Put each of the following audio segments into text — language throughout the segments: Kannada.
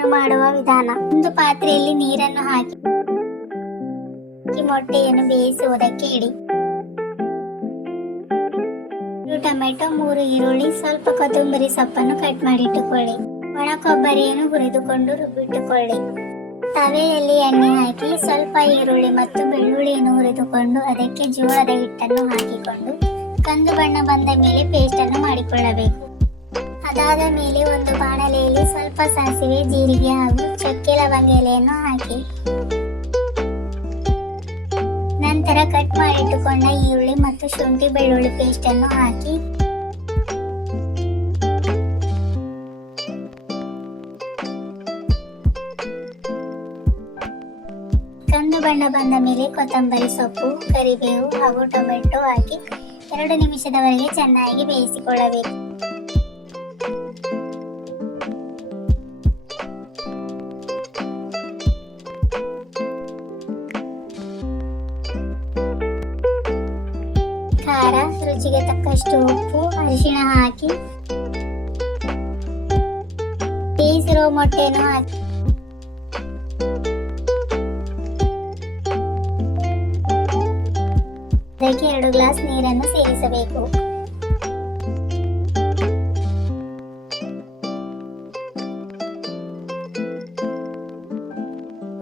ಸಾರು ಮಾಡುವ ವಿಧಾನ. ಒಂದು ಪಾತ್ರೆಯಲ್ಲಿ ನೀರನ್ನು ಹಾಕಿ ಮೊಟ್ಟೆಯನ್ನು ಬೇಯಿಸುವುದಕ್ಕೆ ಇಡಿ. 1 ಟೊಮೆಟೊ, 3 ಈರುಳ್ಳಿ, ಸ್ವಲ್ಪ ಕೊತ್ತಂಬರಿ ಸೊಪ್ಪನ್ನು ಕಟ್ ಮಾಡಿಟ್ಟುಕೊಳ್ಳಿ. ಒಣ ಕೊಬ್ಬರಿಯನ್ನು ಹುರಿದುಕೊಂಡು ರುಬ್ಬಿಟ್ಟುಕೊಳ್ಳಿ. ತವೆಯಲ್ಲಿ ಎಣ್ಣೆ ಹಾಕಿ ಸ್ವಲ್ಪ ಈರುಳ್ಳಿ ಮತ್ತು ಬೆಳ್ಳುಳ್ಳಿಯನ್ನು ಹುರಿದುಕೊಂಡು ಅದಕ್ಕೆ ಜೋಳದ ಹಿಟ್ಟನ್ನು ಹಾಕಿಕೊಂಡು ಕಂದು ಬಣ್ಣ ಬಂದ ಮೇಲೆ ಪೇಸ್ಟ್ ಅನ್ನು ಮಾಡಿಕೊಳ್ಳಬೇಕು. ಅದಾದ ಮೇಲೆ ಒಂದು ಬಾಣಲೆಯಲ್ಲಿ ಸ್ವಲ್ಪ ಸಾಸಿವೆ, ಜೀರಿಗೆ ಹಾಗೂ ಚಕ್ಕೆ ಲವಂಗ ಎಲೆಯನ್ನು ಹಾಕಿ ನಂತರ ಕಟ್ ಮಾಡಿಟ್ಟುಕೊಂಡ ಈರುಳ್ಳಿ ಮತ್ತು ಶುಂಠಿ ಬೆಳ್ಳುಳ್ಳಿ ಪೇಸ್ಟ್ ಅನ್ನು ಹಾಕಿ ಕಂದು ಬಣ್ಣ ಬಂದ ಮೇಲೆ ಕೊತ್ತಂಬರಿ ಸೊಪ್ಪು, ಕರಿಬೇವು ಹಾಗೂ ಟೊಮೆಟೊ ಹಾಕಿ 2 ನಿಮಿಷದವರೆಗೆ ಚೆನ್ನಾಗಿ ಬೇಯಿಸಿಕೊಳ್ಳಬೇಕು. ಖಾರ, ರುಚಿಗೆ ತಕ್ಕಷ್ಟು ಉಪ್ಪು, ಅರಿಶಿಣ ಹಾಕಿ ಬೇಯಿಸಿರುವ ಮೊಟ್ಟೆಯನ್ನು ಹಾಕಿ ಅದಕ್ಕೆ 2 ಗ್ಲಾಸ್ ನೀರನ್ನು ಸೇರಿಸಬೇಕು.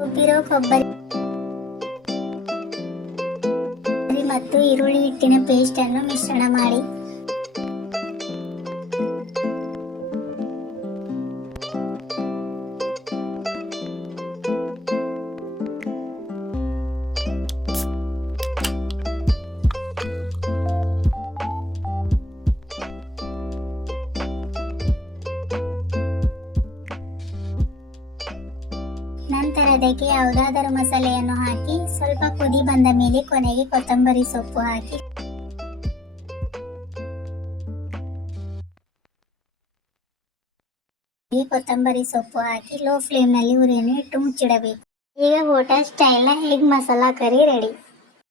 ರುಬ್ಬಿರೋ ಕೊಬ್ಬರಿ ಮತ್ತು ಈರುಳ್ಳಿ ಹಿಟ್ಟಿನ ಪೇಸ್ಟ್ ಅನ್ನು ಮಿಶ್ರಣ ಮಾಡಿ ನಂತರ ಅದಕ್ಕೆ ಯಾವುದಾದರೂ ಮಸಾಲೆಯನ್ನು ಹಾಕಿ ಸ್ವಲ್ಪ ಕುದಿ ಬಂದ ಮೇಲೆ ಕೊನೆಗೆ ಕೊತ್ತಂಬರಿ ಸೊಪ್ಪು ಹಾಕಿ ಲೋ ಫ್ಲೇಮ್ ನಲ್ಲಿ ಉರಿಯನ್ನು ಇಟ್ಟು ಮುಚ್ಚಿಡಬೇಕು. ಈಗ ಹೋಟೆಲ್ ಸ್ಟೈಲ್ ನ ಎಗ್ ಮಸಾಲಾ ಕರಿ ರೆಡಿ.